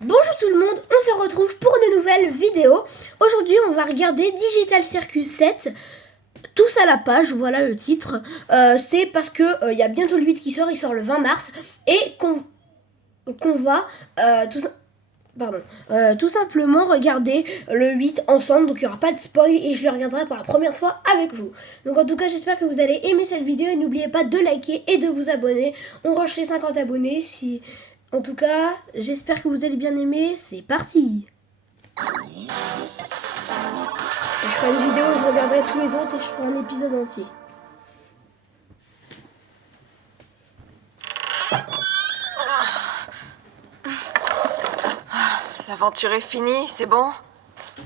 Bonjour tout le monde, on se retrouve pour une nouvelle vidéo. Aujourd'hui on va regarder Digital Circus 7, tous à la page, voilà le titre. C'est parce que y a bientôt le 8 qui sort, il sort le 20 mars. Et qu'on va tout simplement regarder le 8 ensemble. Donc il n'y aura pas de spoil et je le regarderai pour la première fois avec vous. Donc en tout cas j'espère que vous allez aimer cette vidéo. Et n'oubliez pas de liker et de vous abonner. On rush les 50 abonnés si... En tout cas, j'espère que vous allez bien aimer. C'est parti. Je ferai une vidéo où je regarderai tous les autres et je ferai un épisode entier. L'aventure est finie, c'est bon?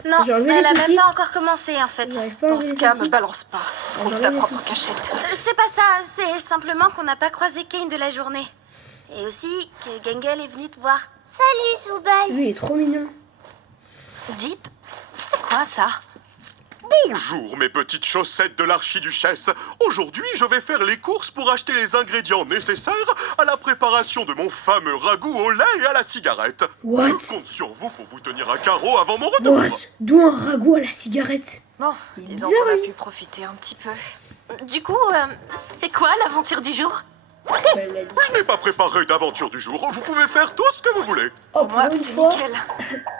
Non, elle a même pas encore commencé en fait. Ton ska me balance pas. Trouve ta propre cachette. C'est pas ça, c'est simplement qu'on n'a pas croisé Kane de la journée. Et aussi que Gengel est venu te voir. Salut Soubal. Lui il est trop mignon. Dites, c'est quoi ça? Bonjour mes petites chaussettes de l'archiduchesse. Aujourd'hui, je vais faire les courses pour acheter les ingrédients nécessaires à la préparation de mon fameux ragoût au lait et à la cigarette. What? Je compte sur vous pour vous tenir à carreau avant mon retour. What? D'où un ragoût à la cigarette? Bon, Il est disons bizarre, qu'on a lui. pu profiter un petit peu. Du coup, c'est quoi l'aventure du jour? Elle a dit. Je n'ai pas préparé d'aventure du jour. Vous pouvez faire tout ce que vous voulez. Oh, Moi, pour une c'est fois. nickel.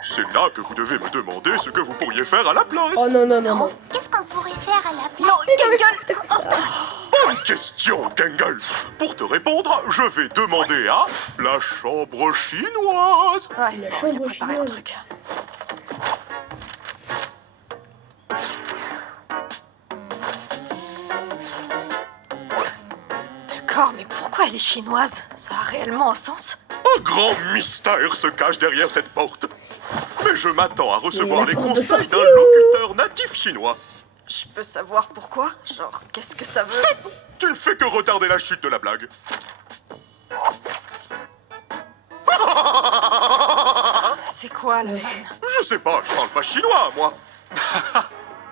C'est là que vous devez me demander ce que vous pourriez faire à la place. Oh non, non, non, non. Qu'est-ce qu'on pourrait faire à la place? Non, Gengel. Bonne question, Gengel. Pour te répondre, je vais demander à la chambre chinoise. Ouais, La bon, chambre il a préparé un chinoise. truc. D'accord, mais pourquoi elle est chinoise? Ça a réellement un sens? Un grand mystère se cache derrière cette porte. Mais je m'attends à recevoir la les porte de conseils sortie, d'un ou... locuteur natif chinois. Je peux savoir pourquoi? Genre, qu'est-ce que ça veut? Tu ne fais que retarder la chute de la blague. C'est quoi la vanne? Je sais pas, je parle pas chinois, moi.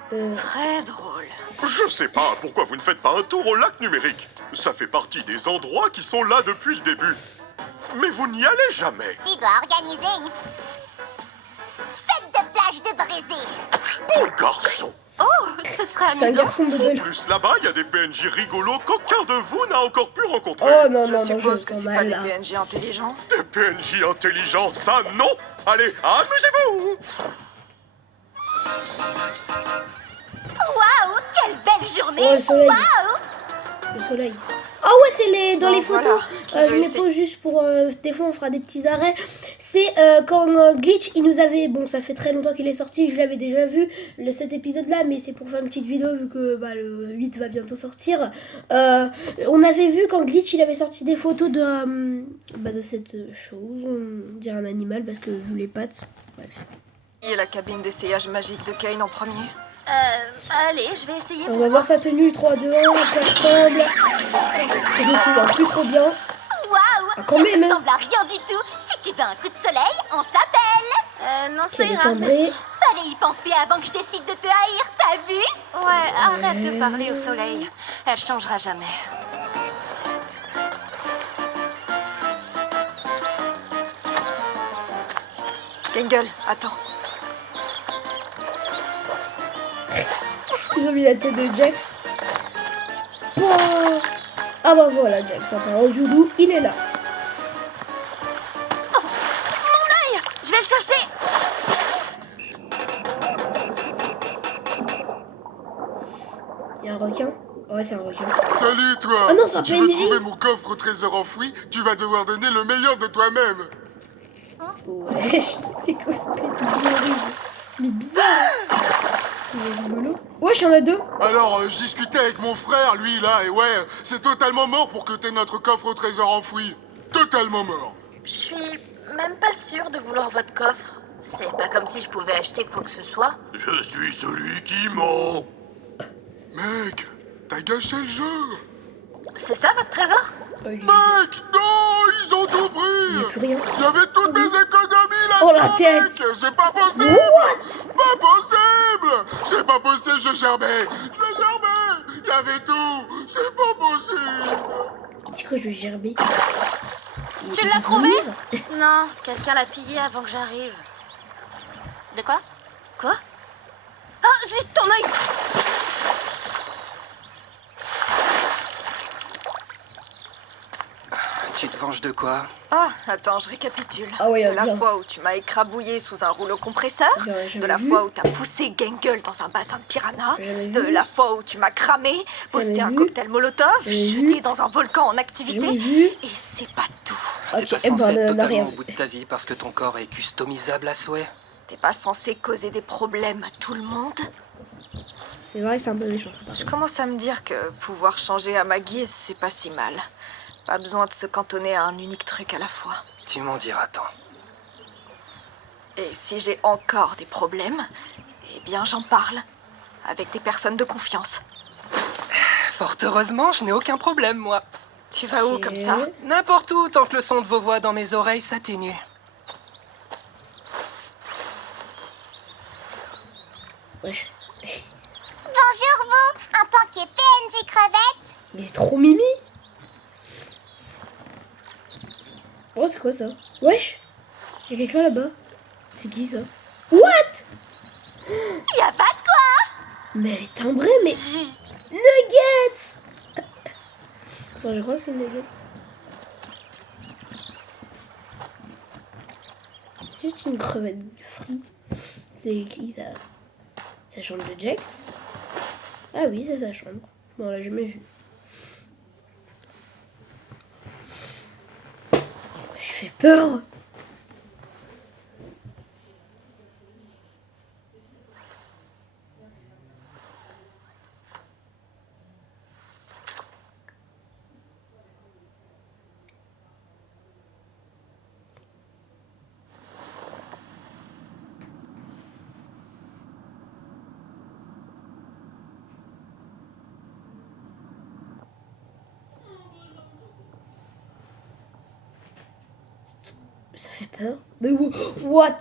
Très drôle. Je sais pas pourquoi vous ne faites pas un tour au lac numérique. Ça fait partie des endroits qui sont là depuis le début. Mais vous n'y allez jamais. Tu dois organiser une fête de plage de Brésil. Bon garçon. Oh, ce serait C'est un amusant. garçon de En belle. plus, là-bas, il y a des PNJ rigolos qu'aucun de vous n'a encore pu rencontrer. Oh non, Je non, non, je suppose que sens c'est pas mal des là. PNJ intelligents. Des PNJ intelligents, ça non. Allez, amusez-vous. Waouh, quelle belle journée. Oh, le soleil. Waouh. Le soleil. Ah ouais, c'est les dans Bon, les photos. voilà. Qui Je veut mets essayer? pause juste pour des fois on fera des petits arrêts. C'est quand Glitch il nous avait ça fait très longtemps qu'il est sorti, je l'avais déjà vu cet épisode là, mais c'est pour faire une petite vidéo vu que le 8 va bientôt sortir. On avait vu quand Glitch il avait sorti des photos de cette chose, on dirait un animal parce que joue les pattes. Bref. Et la cabine d'essayage magique de Kane en premier. Allez, je vais essayer On pour va voir sa tenue 3, 2, 1, à quoi elle ressemble. Je me souviens plus trop bien. Waouh, quand tu même, hein. ressembles à rien du tout. Si tu veux un coup de soleil, on s'appelle. Non, ça C'est ira. timbré. Fallait y penser avant que je décide de te haïr, t'as vu? Ouais, arrête de parler au soleil. Elle changera jamais. Gengel, attends. Ils ont mis la tête de Jax. Oh. Ah bah voilà Jax, apparemment du loup, il est là. Je vais le chercher. Il y a un requin. Ouais, c'est un requin. Salut toi. Ah non, c'est un Si tu veux PNJ. trouver mon coffre au trésor enfoui, tu vas devoir donner le meilleur de toi-même. Wesh, c'est quoi ce PNJ horrible? Il est bizarre. Il est rigolo. Wesh, il y en a deux. Alors, je discutais avec mon frère, lui là, et ouais, c'est totalement mort pour que t'aies notre coffre au trésor enfoui. Totalement mort. Je suis même pas sûre de vouloir votre coffre. C'est pas comme si je pouvais acheter quoi que ce soit. Je suis celui qui ment. Mec, t'as gâché le jeu. C'est ça votre trésor? Mec, non, ils ont tout Il n'y a pris. plus rien. Il y avait toutes mes économies là. Oh, la tête. Mec, c'est pas possible. What? Pas possible. C'est pas possible, je gerbais. Il y avait tout. C'est pas possible. Tu crois que je vais gerber? Tu l'as trouvé? Non, quelqu'un l'a pillé avant que j'arrive. De quoi? Quoi? Ah, zut, ton œil! Tu te venges de quoi? Ah, attends, je récapitule. Ah oui, de la bien. fois où tu m'as écrabouillé sous un rouleau compresseur, J'aurais jamais de la vu. fois où t'as poussé Gangle dans un bassin de piranha, Jamais de vu. la fois où tu m'as cramé, posté un vu. cocktail molotov, Jamais jeté vu. dans un volcan en activité, Jamais vu. et c'est pas tout. T'es Ok, pas eh ben, censé être on a totalement rien au vu. bout de ta vie parce que ton corps est customisable à souhait. T'es pas censé causer des problèmes à tout le monde? C'est vrai, c'est un peu méchant. par Je contre. commence à me dire que pouvoir changer à ma guise, c'est pas si mal. Pas besoin de se cantonner à un unique truc à la fois. Tu m'en diras tant. Et si j'ai encore des problèmes, eh bien j'en parle. Avec des personnes de confiance. Fort heureusement, je n'ai aucun problème, moi. Tu vas où comme ça? N'importe où, tant que le son de vos voix dans mes oreilles s'atténue. Wesh. Bonjour vous, en tant que PNJ crevette. Il est trop mimi. Oh, c'est quoi ça? Wesh. Il y a quelqu'un là-bas. C'est qui ça? What? Y a pas de quoi. Mais elle est timbrée, mais... Nuggets. Enfin, je crois que c'est Nuggets. C'est juste une crevette frite. C'est qui ça? Sa chambre de Jax? Ah oui, c'est sa chambre. Bon, on l'a jamais vu. Je fais peur. Ça fait peur. Mais what?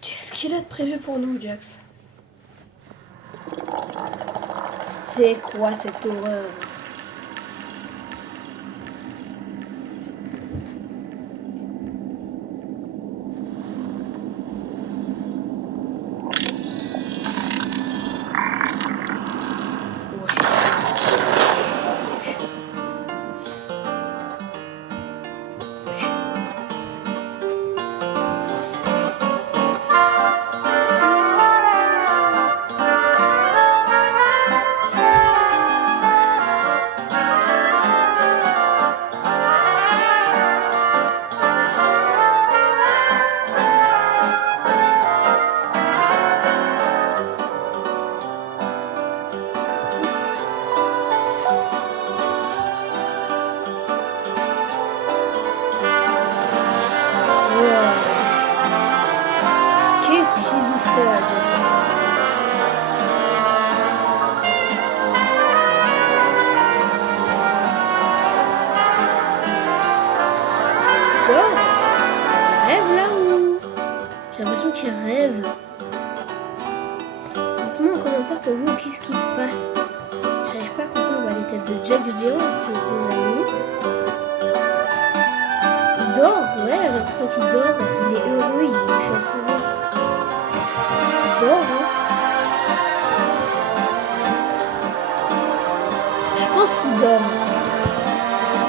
Qu'est-ce qu'il a de prévu pour nous, Jax? C'est quoi cette horreur? Qu'est-ce qu'il nous fait, là, Jax? Il dort? Il rêve là ou... J'ai l'impression qu'il rêve. Dites-moi en commentaire pour vous qu'est-ce qui se passe. J'arrive pas à comprendre les têtes de Jax Géant, ses deux amis. Il dort, ouais, j'ai l'impression qu'il dort. Il est heureux, il fait un sourire. Il dort, hein. Je pense qu'il dort.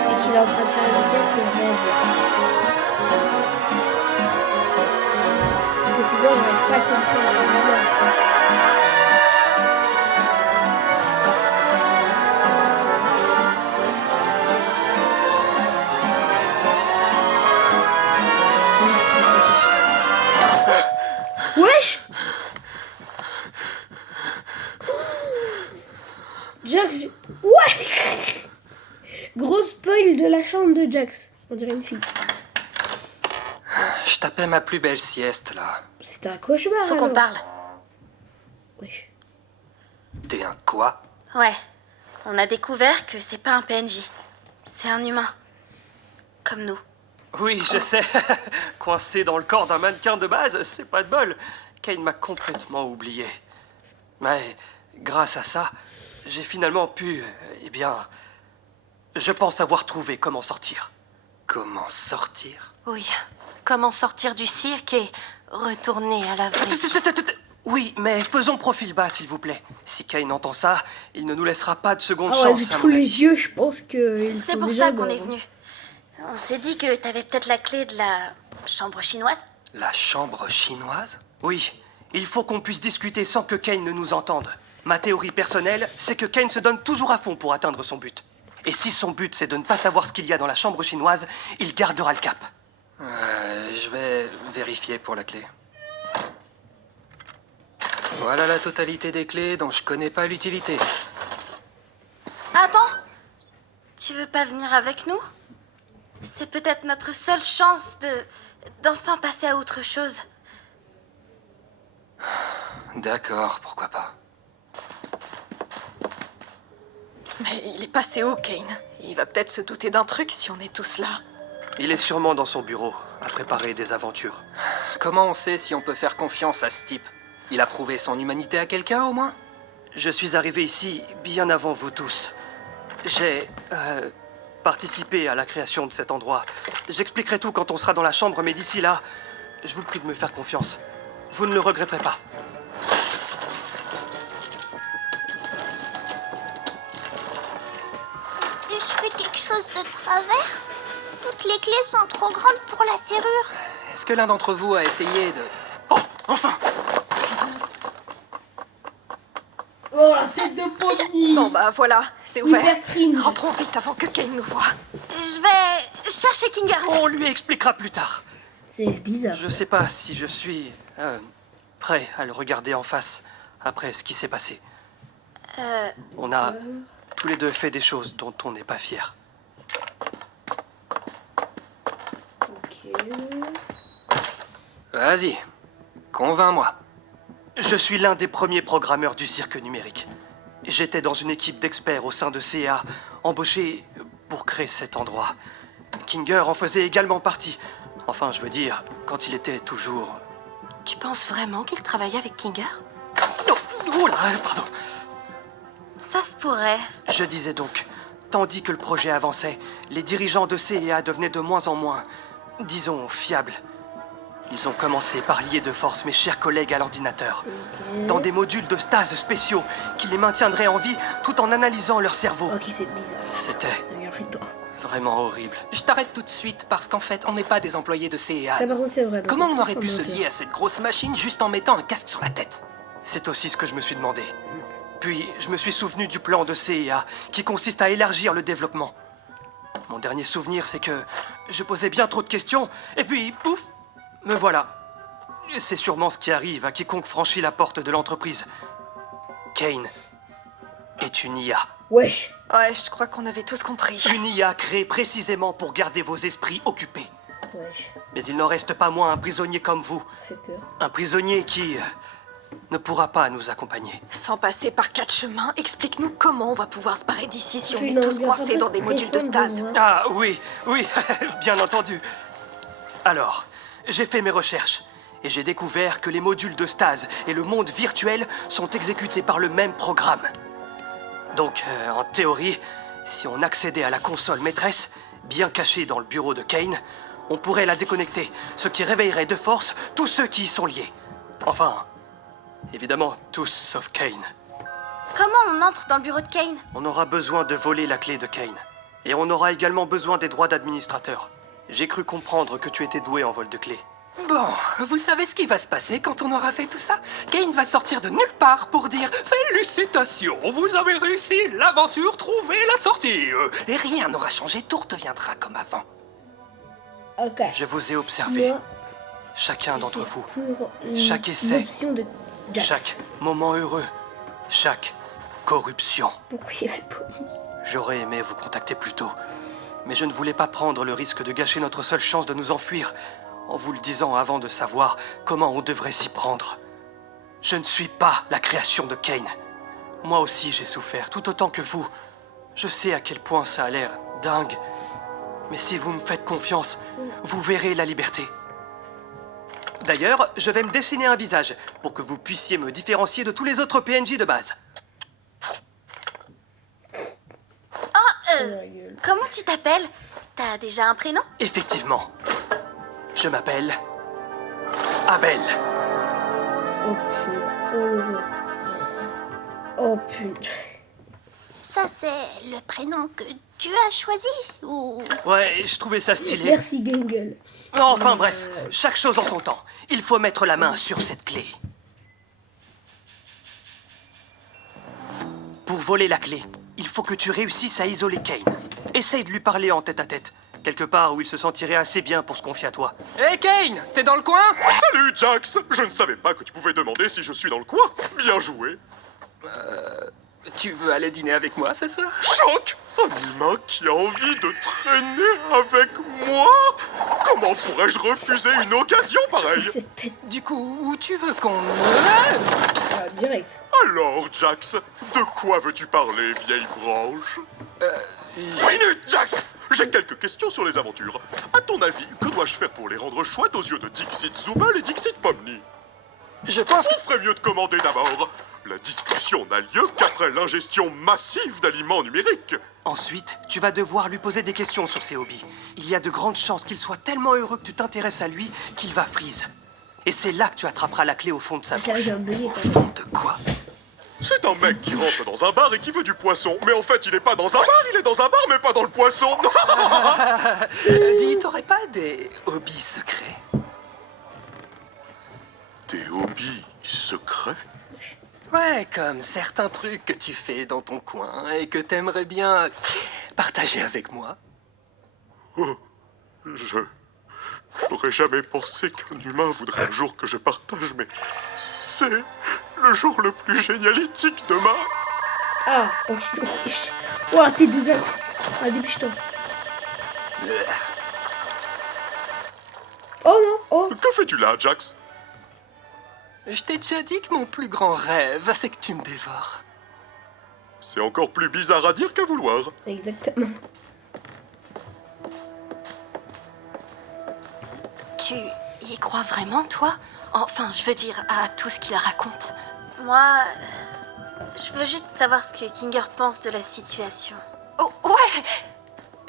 Et qu'il est en train de faire une sieste et rêve. Parce que sinon, on n'arrive pas à comprendre, c'est bizarre. Wesh! Jax... Ouais! Gros spoil de la chambre de Jax. On dirait une fille. Je tapais ma plus belle sieste, là. C'était un cauchemar. Faut qu'on alors. parle. Wesh. T'es un quoi? Ouais. On a découvert que c'est pas un PNJ. C'est un humain. Comme nous. Oui, je sais. Coincé dans le corps d'un mannequin de base, c'est pas de bol. Kane m'a complètement oublié. Mais grâce à ça, j'ai finalement pu... Eh bien... Je pense avoir trouvé comment sortir. Comment sortir? Oui. Comment sortir du cirque et retourner à la vraie vie. Oui, mais faisons profil bas, s'il vous plaît. Si Kane entend ça, il ne nous laissera pas de seconde Ah ouais, vu chance. à tous mon les avis. yeux, je pense que. ils C'est sont pour déjà ça qu'on est morts. venu. On s'est dit que t'avais peut-être la clé de la chambre chinoise. La chambre chinoise? Oui, il faut qu'on puisse discuter sans que Kane ne nous entende. Ma théorie personnelle, c'est que Kane se donne toujours à fond pour atteindre son but. Et si son but, c'est de ne pas savoir ce qu'il y a dans la chambre chinoise, il gardera le cap. Je vais vérifier pour la clé. Voilà la totalité des clés dont je connais pas l'utilité. Attends. Tu veux pas venir avec nous? C'est peut-être notre seule chance d'enfin passer à autre chose. D'accord, pourquoi pas. Mais il est passé où, Kane? Il va peut-être se douter d'un truc si on est tous là. Il est sûrement dans son bureau, à préparer des aventures. Comment on sait si on peut faire confiance à ce type? Il a prouvé son humanité à quelqu'un, au moins? Je suis arrivé ici bien avant vous tous. J'ai participé à la création de cet endroit. J'expliquerai tout quand on sera dans la chambre, mais d'ici là, je vous prie de me faire confiance. Vous ne le regretterez pas. Et je fais quelque chose de travers? Toutes les clés sont trop grandes pour la serrure. Est-ce que l'un d'entre vous a essayé de... Oh, enfin! Oh, la tête de Pony. Bon bah voilà, c'est ouvert. Hyper cringe. Rentrons vite avant que Kane nous voie. Je vais chercher Kinga. On lui expliquera plus tard. C'est bizarre. Je sais pas si je suis prêt à le regarder en face après ce qui s'est passé. On a tous les deux fait des choses dont on n'est pas fiers. Ok. Vas-y, convainc-moi. Je suis l'un des premiers programmeurs du cirque numérique. J'étais dans une équipe d'experts au sein de CA, embauchés pour créer cet endroit. Kinger en faisait également partie. Enfin, je veux dire, quand il était toujours... Tu penses vraiment qu'il travaillait avec Kinga? Oh, oh là, pardon. Ça se pourrait. Je disais donc, tandis que le projet avançait, les dirigeants de CA devenaient de moins en moins, disons, fiables. Ils ont commencé par lier de force mes chers collègues à l'ordinateur, dans des modules de stase spéciaux qui les maintiendraient en vie tout en analysant leur cerveau. Ok, c'est bizarre. C'était Regarde, flippant. vraiment horrible. Je t'arrête tout de suite parce qu'en fait, on n'est pas des employés de CEA. Ça, par contre, c'est vrai. donc, Comment est-ce on que aurait c'est pu un se menteur? lier à cette grosse machine juste en mettant un casque sur la tête? C'est aussi ce que je me suis demandé. Puis, je me suis souvenu du plan de CEA, qui consiste à élargir le développement. Mon dernier souvenir, c'est que je posais bien trop de questions, et puis, pouf, me voilà. C'est sûrement ce qui arrive à quiconque franchit la porte de l'entreprise. Kane est une IA. Wesh. Ouais, je crois qu'on avait tous compris. Une IA créée précisément pour garder vos esprits occupés. Wesh. Mais il n'en reste pas moins un prisonnier comme vous. Ça fait peur. Un prisonnier qui ne pourra pas nous accompagner. Sans passer par 4 chemins, explique-nous comment on va pouvoir se barrer d'ici si on Je est suis tous dans un coincés dans des peu modules de stressante de stase. voir. Ah oui, oui, bien entendu. Alors, j'ai fait mes recherches et j'ai découvert que les modules de stase et le monde virtuel sont exécutés par le même programme. Donc, en théorie, si on accédait à la console maîtresse, bien cachée dans le bureau de Kane, on pourrait la déconnecter, ce qui réveillerait de force tous ceux qui y sont liés. Enfin, évidemment, tous sauf Kane. Comment on entre dans le bureau de Kane? On aura besoin de voler la clé de Kane. Et on aura également besoin des droits d'administrateur. J'ai cru comprendre que tu étais doué en vol de clés. Bon, vous savez ce qui va se passer quand on aura fait tout ça? Kane va sortir de nulle part pour dire « Félicitations, vous avez réussi l'aventure, trouvez la sortie !» Et rien n'aura changé, tout redeviendra comme avant. Ok. Je vous ai observé, Moi, chacun d'entre je suis vous, pour Chaque essai. l'option de Jax. chaque moment heureux, chaque corruption. Pourquoi il a fait Pony? J'aurais aimé vous contacter plus tôt, mais je ne voulais pas prendre le risque de gâcher notre seule chance de nous enfuir en vous le disant avant de savoir comment on devrait s'y prendre. Je ne suis pas la création de Kane. Moi aussi j'ai souffert, tout autant que vous. Je sais à quel point ça a l'air dingue, mais si vous me faites confiance, vous verrez la liberté. D'ailleurs, je vais me dessiner un visage pour que vous puissiez me différencier de tous les autres PNJ de base. la gueule. comment tu t'appelles? T'as déjà un prénom? Effectivement. Je m'appelle Abel. Oh putain, oh l'horreur. Oh putain. Ça, c'est le prénom que tu as choisi ou... Ouais, je trouvais ça stylé. Merci Gangle. Enfin bref, chaque chose en son temps. Il faut mettre la main sur cette clé. Pour voler la clé, il faut que tu réussisses à isoler Kane. Essaye de lui parler en tête-à-tête. Quelque part où il se sentirait assez bien pour se confier à toi. Hé Kane, t'es dans le coin? Salut, Jax! Je ne savais pas que tu pouvais demander si je suis dans le coin. Bien joué. Tu veux aller dîner avec moi ce soir? Choc! Un humain qui a envie de traîner avec moi? Comment pourrais-je refuser une occasion pareille? Cette tête, Du coup, où tu veux qu'on... direct. Alors, Jax, de quoi veux-tu parler, vieille branche? Minute, Jax! J'ai quelques questions sur les aventures. À ton avis, que dois-je faire pour les rendre chouettes aux yeux de Dixit Zumel et Dixit Pomni? Je pense que... On ferait mieux de commander d'abord. La discussion n'a lieu qu'après l'ingestion massive d'aliments numériques. Ensuite, tu vas devoir lui poser des questions sur ses hobbies. Il y a de grandes chances qu'il soit tellement heureux que tu t'intéresses à lui qu'il va freeze. Et c'est là que tu attraperas la clé au fond de sa bouche. J'ai un buggy Au quand même. fond de quoi? C'est un mec qui rentre dans un bar et qui veut du poisson. Mais en fait, il est pas dans un bar, il est dans un bar, mais pas dans le poisson. Dis, t'aurais pas des hobbies secrets? Des hobbies secrets? Ouais, comme certains trucs que tu fais dans ton coin et que t'aimerais bien partager avec moi. J'aurais jamais pensé qu'un humain voudrait un jour que je partage, mais c'est le jour le plus génialitique de ma... Ah, oh, oh t'es dedans. Ah, dépêche-toi. Oh non, oh. Que fais-tu là, Jax? Je t'ai déjà dit que mon plus grand rêve, c'est que tu me dévores. C'est encore plus bizarre à dire qu'à vouloir. Exactement. Tu y crois vraiment, toi? Enfin, je veux dire, à tout ce qu'il raconte. Moi, je veux juste savoir ce que Kinger pense de la situation. Oh, ouais!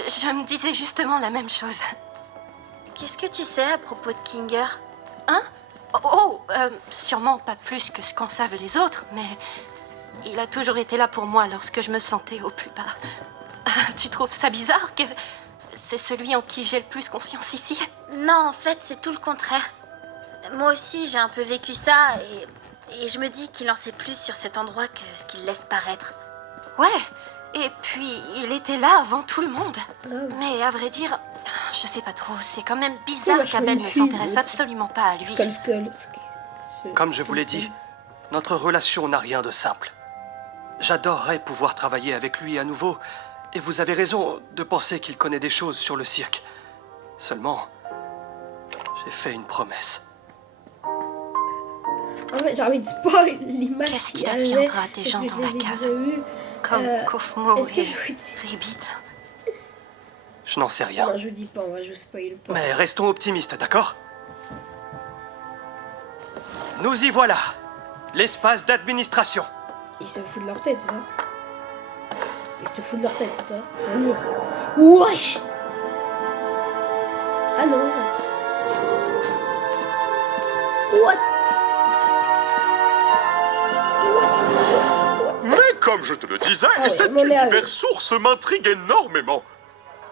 Je me disais justement la même chose. Qu'est-ce que tu sais à propos de Kinger? Hein? Sûrement pas plus que ce qu'en savent les autres, mais il a toujours été là pour moi lorsque je me sentais au plus bas. Tu trouves ça bizarre que c'est celui en qui j'ai le plus confiance ici? Non, en fait, c'est tout le contraire. Moi aussi, j'ai un peu vécu ça et je me dis qu'il en sait plus sur cet endroit que ce qu'il laisse paraître. Ouais, et puis il était là avant tout le monde. Mais à vrai dire, je sais pas trop, c'est quand même bizarre vachement qu'Abel une ne fille, s'intéresse l'autre. absolument pas à lui. Skull. Comme je vous l'ai dit, notre relation n'a rien de simple. J'adorerais pouvoir travailler avec lui à nouveau, et vous avez raison de penser qu'il connaît des choses sur le cirque. Seulement, j'ai fait une promesse. En fait, j'ai envie de spoil l'image. Qu'est-ce qu'il qu'il avait, adviendra des parce gens que dans je la l'avais cave? déjà vu. Comme Kofmo est-ce que et je vous dis- Ribbit. Je n'en sais rien. Non, je vous dis pas, moi je vous spoil pas. Mais restons optimistes, d'accord? Nous y voilà. L'espace d'administration. Ils se foutent de leur tête, c'est ça? Ils se foutent de leur tête, c'est ça? C'est un mur. Wesh! Ah non, arrête. What? Mais comme je te le disais, ouais, cet mon merde. univers source m'intrigue énormément.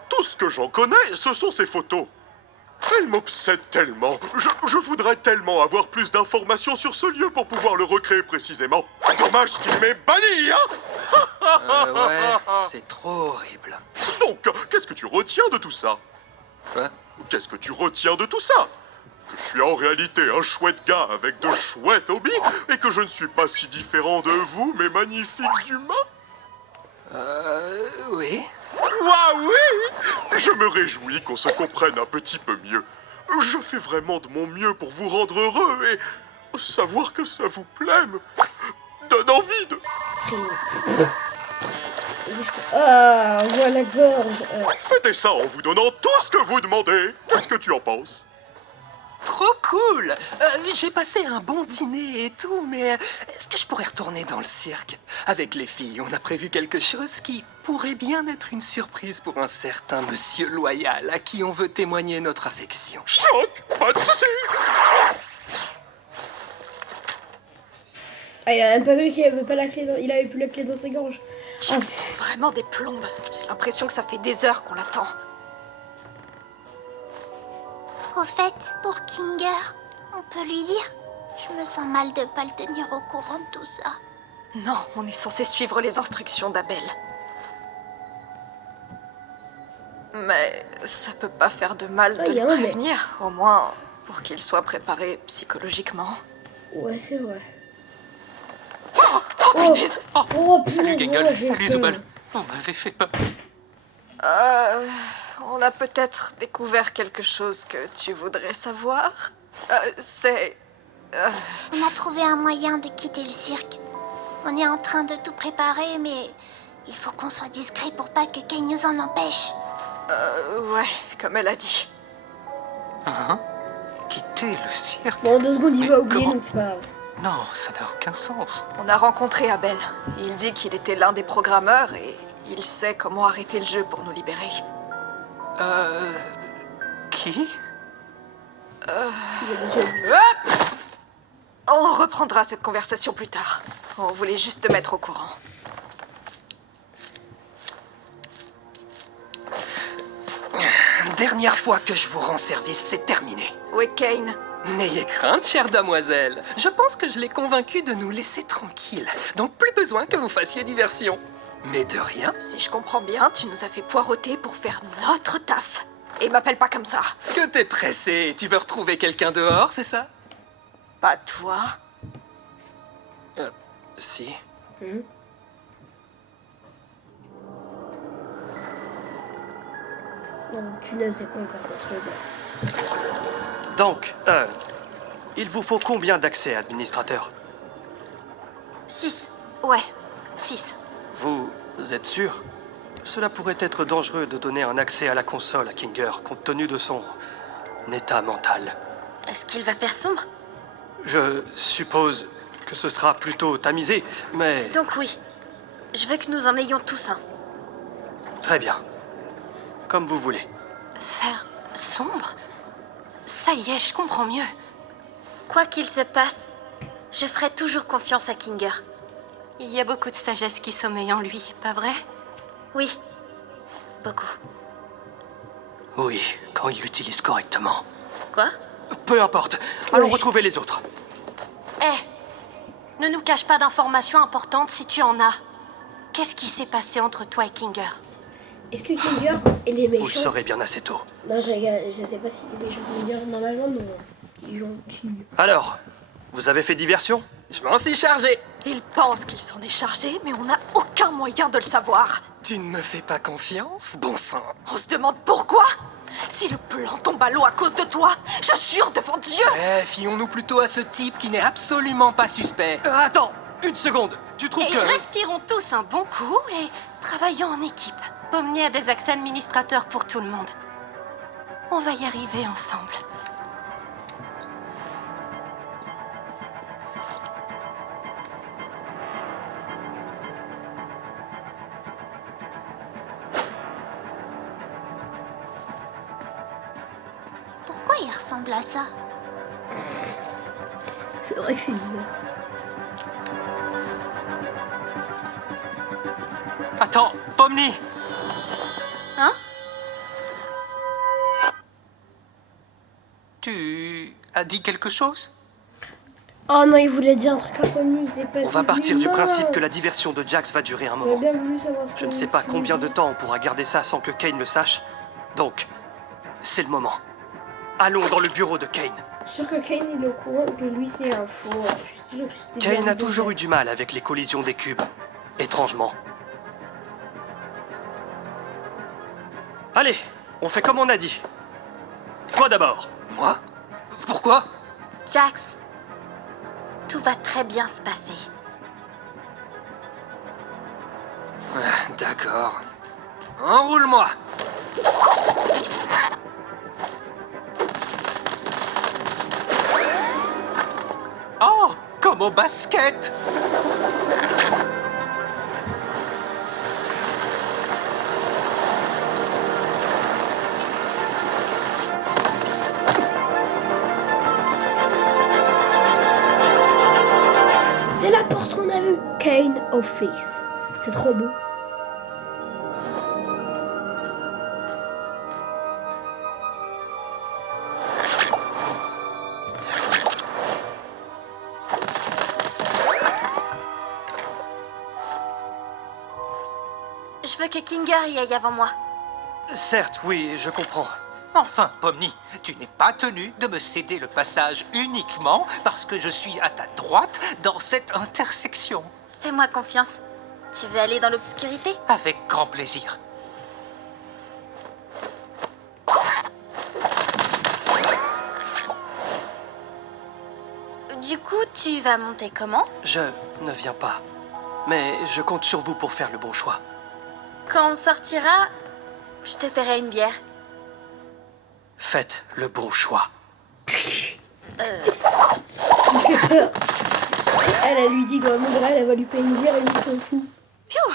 Tout ce que j'en connais, ce sont ces photos. Elles m'obsèdent tellement. Je voudrais tellement avoir plus d'informations sur ce lieu pour pouvoir le recréer précisément. Dommage qu'il m'ait banni, hein? Ouais, c'est trop horrible. Donc, qu'est-ce que tu retiens de tout ça? Quoi? Qu'est-ce que tu retiens de tout ça? Que je suis en réalité un chouette gars avec de chouettes hobbies et que je ne suis pas si différent de vous, mes magnifiques humains? Oui. Waouh, oui! Je me réjouis qu'on se comprenne un petit peu mieux. Je fais vraiment de mon mieux pour vous rendre heureux et savoir que ça vous plaît me donne envie de... Ah, voilà la gorge. Fêtez ça en vous donnant tout ce que vous demandez. Qu'est-ce que tu en penses? Trop trop cool. J'ai passé un bon dîner et tout, mais est-ce que je pourrais retourner dans le cirque? Avec les filles, on a prévu quelque chose qui pourrait bien être une surprise pour un certain monsieur loyal à qui on veut témoigner notre affection. Choc, pas de soucis. Ah, il a même pas vu qu'il avait pas la clé il avait plus la clé dans ses gorges. Ah, Jax fout vraiment des plombes. J'ai l'impression que ça fait des heures qu'on l'attend. Prophète, pour Kinger, on peut lui dire? Je me sens mal de pas le tenir au courant de tout ça. Non, on est censé suivre les instructions d'Abel. Mais ça peut pas faire de mal Ah, de il y a le un mais- prévenir, au moins pour qu'il soit préparé psychologiquement. ouais, c'est vrai. Oh, punaise. Oh, Salut punaise, Gangle, ouais, j'ai salut peur. Zubal. On m'avait fait peur. On a peut-être découvert quelque chose que tu voudrais savoir. C'est... On a trouvé un moyen de quitter le cirque. On est en train de tout préparer, mais il faut qu'on soit discret pour pas que Kane nous en empêche. ouais, comme elle a dit. Quitter le cirque? Bon, en 2 secondes, il Mais va oublier, comment- donc c'est pas grave. Non, ça n'a aucun sens. On a rencontré Abel. Il dit qu'il était l'un des programmeurs et il sait comment arrêter le jeu pour nous libérer. Qui? Il a déjà oublié. On reprendra cette conversation plus tard. On voulait juste te mettre au courant. Dernière fois que je vous rends service, c'est terminé. Où est Kane? N'ayez crainte, chère demoiselle. Je pense que je l'ai convaincu de nous laisser tranquilles. Donc plus besoin que vous fassiez diversion. Mais de rien. Si je comprends bien, tu nous as fait poireauter pour faire notre taf. Et m'appelle pas comme ça. Est-ce que t'es pressé? Tu veux retrouver quelqu'un dehors, c'est ça? Pas toi. Si. Oh, punaise, c'est quoi encore ce truc? Donc, il vous faut combien d'accès, administrateur? 6. Ouais, 6. Vous êtes sûr? Cela pourrait être dangereux de donner un accès à la console à Kinger, compte tenu de son état mental. Est-ce qu'il va faire sombre? Je suppose que ce sera plutôt tamisé, mais... Donc oui. Je veux que nous en ayons tous un. Très bien. Comme vous voulez. Faire sombre? Ça y est, je comprends mieux. Quoi qu'il se passe, je ferai toujours confiance à Kinger. Il y a beaucoup de sagesse qui sommeille en lui, pas vrai? Oui, beaucoup. Oui, quand il l'utilise correctement. Quoi? Peu importe. Allons Oui. retrouver les autres. Ne nous cache pas d'informations importantes si tu en as. Qu'est-ce qui s'est passé entre toi et Kinger? Est-ce que Kinger et les méchants... Vous le saurez bien assez tôt. Non, je sais pas si les méchants Kinger, normalement, non. Ils sont gentils. Alors, vous avez fait diversion? Je m'en suis chargé. Il pense qu'il s'en est chargé, mais on n'a aucun moyen de le savoir. Tu ne me fais pas confiance, bon sang? On se demande pourquoi. Si le plan tombe à l'eau à cause de toi, je jure devant Dieu. Fions-nous plutôt à ce type qui n'est absolument pas suspect. Attends, une seconde. Tu trouves Et que... respirons tous un bon coup et travaillons en équipe. Pomnier a des accès administrateurs pour tout le monde. On va y arriver ensemble. Pourquoi il ressemble à ça? C'est vrai que c'est bizarre. Attends, Pomni! Hein? Tu as dit quelque chose? Oh non, il voulait dire un truc à Pomni, il s'est pas On va suivi. partir du Mince. principe que la diversion de Jax va durer un J'aurais moment. bien voulu savoir ce Je ne sais pas combien de temps on pourra garder ça sans que Kane le sache. Donc, c'est le moment. Allons dans le bureau de Kane. Je suis sûr que Kane il est au courant que lui c'est un faux. Je suis sûr que c'était Kane bien a toujours eu de- du mal avec les collisions des cubes. Étrangement. Allez, on fait comme on a dit. Toi d'abord. Moi? Pourquoi? Jax, tout va très bien se passer. D'accord. Enroule-moi. comme au basket. C'est la porte qu'on a vue. Kane Office. C'est trop beau. Je veux que Kinger y aille avant moi. Certes, oui, je comprends. Enfin, Pomni, tu n'es pas tenu de me céder le passage uniquement parce que je suis à ta droite dans cette intersection. Fais-moi confiance. Tu veux aller dans l'obscurité? Avec grand plaisir. Du coup, tu vas monter comment? Je ne viens pas. Mais je compte sur vous pour faire le bon choix. Quand on sortira, je te paierai une bière. Faites le bon choix. Elle lui dit dans le monde réel, elle va lui payer une bière et lui s'en fout. Pfiou!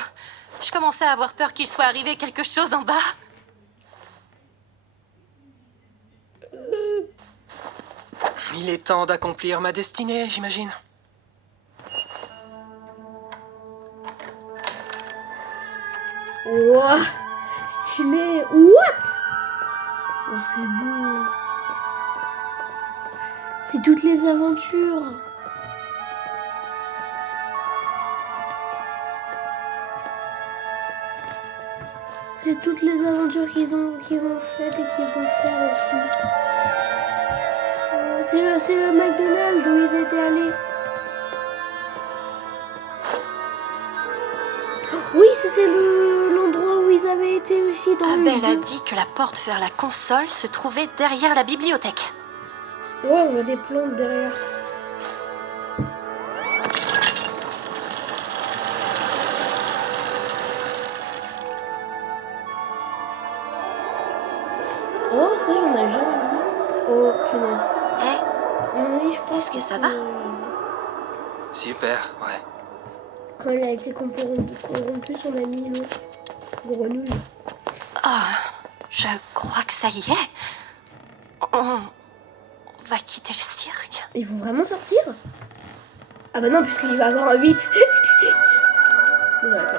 Je commençais à avoir peur qu'il soit arrivé quelque chose en bas. Il est temps d'accomplir ma destinée, j'imagine. Ouah, stylé. What? Oh, c'est beau. C'est toutes les aventures. C'est toutes les aventures qu'ils ont faites et qu'ils vont faire aussi. C'est le McDonald's où ils étaient allés. Oui, c'est l'endroit où ils avaient été aussi dans le Abel a jeu. dit que la porte vers la console se trouvait derrière la bibliothèque. Ouais, on voit des plantes derrière. Oh, ça j'en ai jamais vu. Oh, punaise. Oui, je pense Est-ce que ça va? Super, ouais. Quand elle a été corrompue, son ami l'autre. Grenouille. Je crois que ça y est. On va quitter le cirque. Ils vont vraiment sortir? Ah bah non, puisqu'il va avoir un 8. Désolé, attends.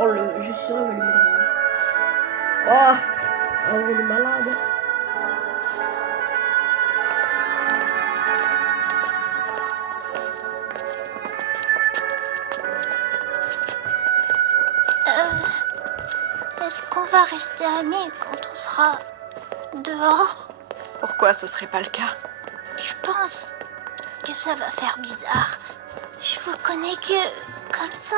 Oh, je suis sûre, elle va lui mettre un... Oh, on est malade. Est-ce qu'on va rester amis quand on sera dehors? Pourquoi ce serait pas le cas? Je pense que ça va faire bizarre. Je vous connais que comme ça.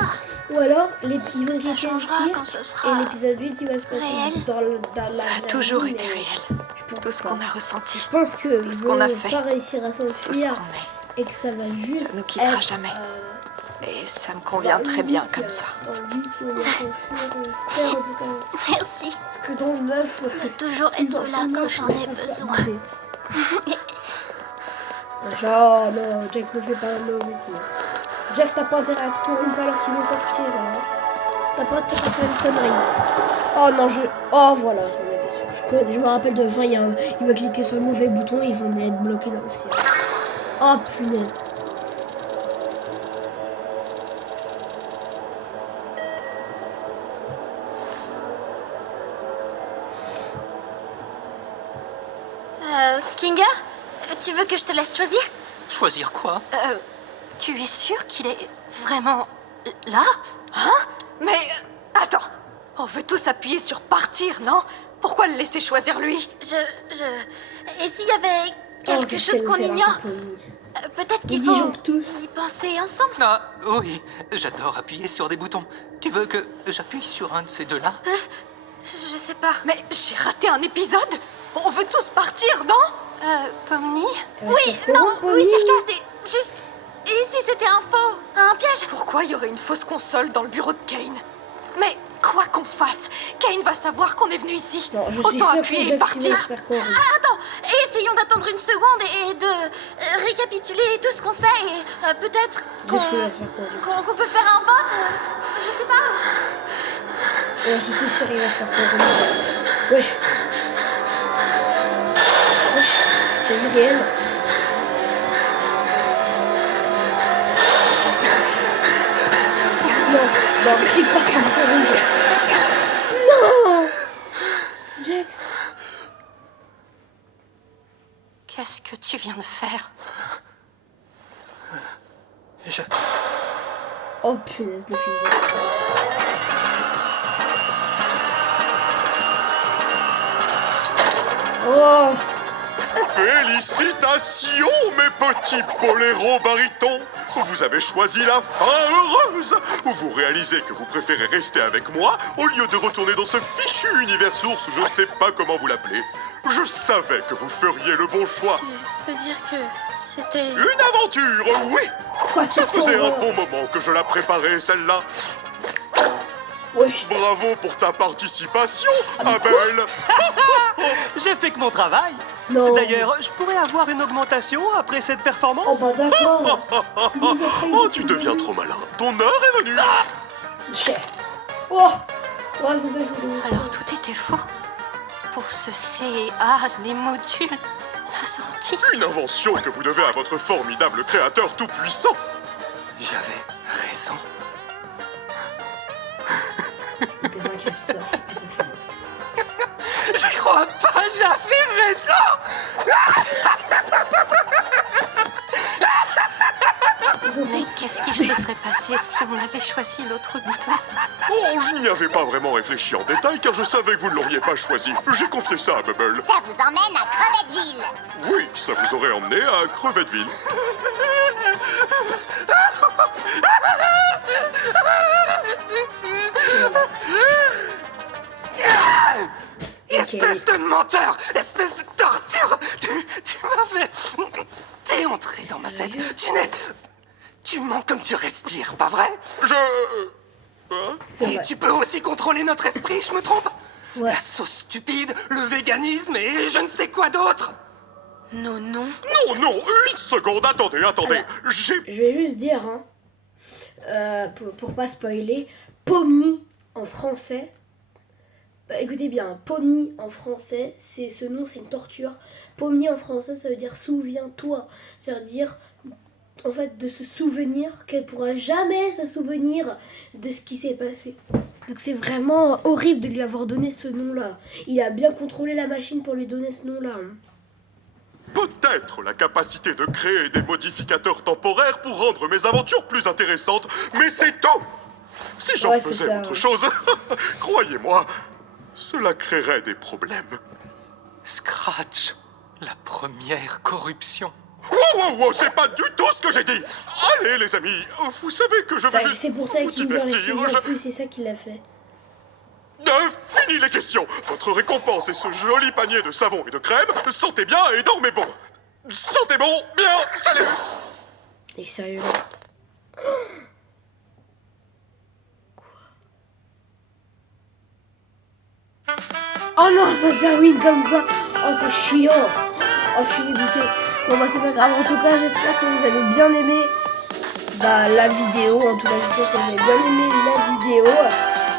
Ou alors, Est-ce l'épisode que ça était changera cirque, quand ce et sera l'épisode 8, il va se passer réel? dans la Ça a vraie toujours vie, été mais réel. je pense Tout ce pas. qu'on a ressenti, Je pense qu'ils ce vont qu'on a fait, pas réussir à tout ce s'enfuir qu'on est. et que ça va juste Ça nous quittera être, jamais. Et ça me convient dans le très bien 8, comme ça. Dans le 8, on va s'enfuir, j'espère en tout cas. Merci. Parce que dans le 9, Toujours ils être vont là finir, quand je j'en pense, ai un peu besoin. abusé. Genre, non, Jax ne fait pas un mauvais coup. Jax, t'as pas intérêt à te corrompre alors qu'ils vont sortir. Hein. T'as pas intérêt à faire une connerie. Oh non, oh voilà, j'en étais sûre. Je me rappelle de fin, il va cliquer sur le mauvais bouton et ils vont me être bloqués dans le ciel. Oh punaise. Kinger, tu veux que je te laisse choisir? Choisir quoi? Tu es sûr qu'il est vraiment là? Mais attends, on veut tous appuyer sur partir, non? Pourquoi le laisser choisir lui? Et s'il y avait quelque qu'est-ce chose qu'elle qu'on fait, la ignore? compagnie. Peut-être qu'il Ils faut disjonctent tous. y penser ensemble. Ah, oui, j'adore appuyer sur des boutons. Tu veux que j'appuie sur un de ces deux-là? Je sais pas. Mais j'ai raté un épisode? On veut tous partir, non? Pomni? Oui, Non, oui, c'est le cas, c'est juste... Et si c'était un piège? Pourquoi il y aurait une fausse console dans le bureau de Kane? Mais quoi qu'on fasse, Kane va savoir qu'on est venu ici. Non, je suis Autant sûre que appuyer et Jax, il va partir. se faire corrompre. Attends, essayons question d'attendre une seconde et de récapituler tout ce qu'on sait et peut-être qu'on peut faire un vote. Je sais pas. Ouais, je suis sûr, il va se faire quoi. Wesh. Wesh. C'est vu réel. Non, clique pas sur le bouton rouge. Non, Jax. Qu'est-ce que tu viens de faire? Oh punaise, le film. Oh. Félicitations, mes petits boléros barytons. Vous avez choisi la fin heureuse, où vous réalisez que vous préférez rester avec moi au lieu de retourner dans ce fichu univers source, je ne sais pas comment vous l'appelez. Je savais que vous feriez le bon choix. Tu veux dire que c'était... Une aventure, oui. Quoi, Ça faisait un bon moment que je la préparais, celle-là. Wesh. Bravo pour ta participation, Abel. J'ai fait que mon travail. Non. D'ailleurs, je pourrais avoir une augmentation après cette performance. Oh bah d'accord. Il nous a failli Oh, tu deviens trop malin. Ton heure est venue. Cher. Oh. Oh, c'est joli. Alors tout était faux? Pour ce CA, les modules, la sortie... Une invention que vous devez à votre formidable créateur tout-puissant. J'avais raison. J'y crois pas, j'avais raison. Mais qu'est-ce qu'il se serait passé si on avait choisi l'autre bouton? Oh, je n'y avais pas vraiment réfléchi en détail car je savais que vous ne l'auriez pas choisi. J'ai confié ça à Bubble. Ça vous emmène à Crevetteville. Oui, ça vous aurait emmené à Crevetteville. Espèce de menteur, espèce de torture. Tu m'as fait... T'es entré dans ma tête. Tu mens comme tu respires, pas vrai? Hein? Et tu peux aussi contrôler notre esprit, je me trompe? Ouais. La sauce stupide, le véganisme et je ne sais quoi d'autre. Non. Non, une seconde, attendez. Je vais juste dire, hein, pour pas spoiler, Pomni en français. Bah, écoutez bien, Pomni en français, ce nom c'est une torture. Pomni en français ça veut dire souviens-toi. C'est-à-dire, en fait, de se souvenir qu'elle pourra jamais se souvenir de ce qui s'est passé. Donc c'est vraiment horrible de lui avoir donné ce nom-là. Il a bien contrôlé la machine pour lui donner ce nom-là. Peut-être la capacité de créer des modificateurs temporaires pour rendre mes aventures plus intéressantes, mais c'est tout. Si j'en Ouais, c'est faisais ça, autre ouais. chose, croyez-moi, cela créerait des problèmes. Scratch, la première corruption. Wow, c'est pas du tout ce que j'ai dit. Allez, les amis, vous savez que je veux juste C'est pour ça vous qu'il ne divertir. plus, c'est ça qu'il a fait. Fini les questions. Votre récompense est ce joli panier de savon et de crème. Sentez bien et dormez bon. Sentez bon, bien, salut. Et sérieux là. Oh non, ça se termine comme ça. Oh, c'est chiant. Oh, je suis dégoûtée. Bon, bah, c'est pas grave. En tout cas, j'espère que vous avez bien aimé la vidéo. En tout cas, j'espère que vous avez bien aimé la vidéo.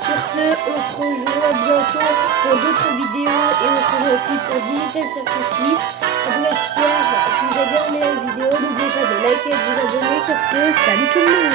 Sur ce, on se rejoint bientôt pour d'autres vidéos. Et on se rejoint aussi pour Digital Circus 8. En tout cas, j'espère que vous avez bien aimé la vidéo. N'oubliez pas de liker et de vous abonner. Sur ce, salut tout le monde.